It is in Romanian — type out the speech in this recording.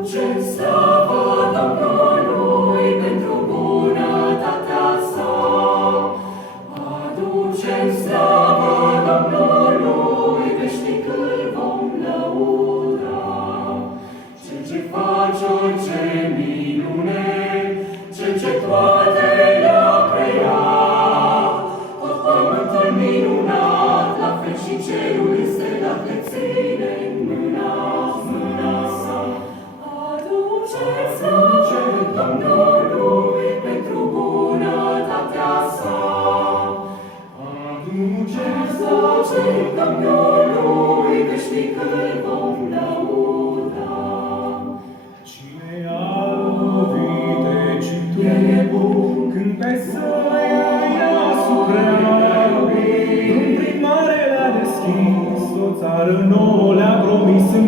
Aduceți slavă Domnului pentru bunătatea sa. Aduceți slavă Domnului, veșnic îl vom lăuda. Cel ce face orice minune, cel ce toate le-a creat, tot pământul minunat, la fel și cerul înstelat le ține în mâna sa. Aduceți slavă Domnului pentru bunătatea sa. Aduceți slavă Domnului, veșnic îl vom lăuda. Cine a lovit Egiptul, El e bun, când pe săia asupra lui, drum prin mare le-a deschis, o țară nouă le-a promis în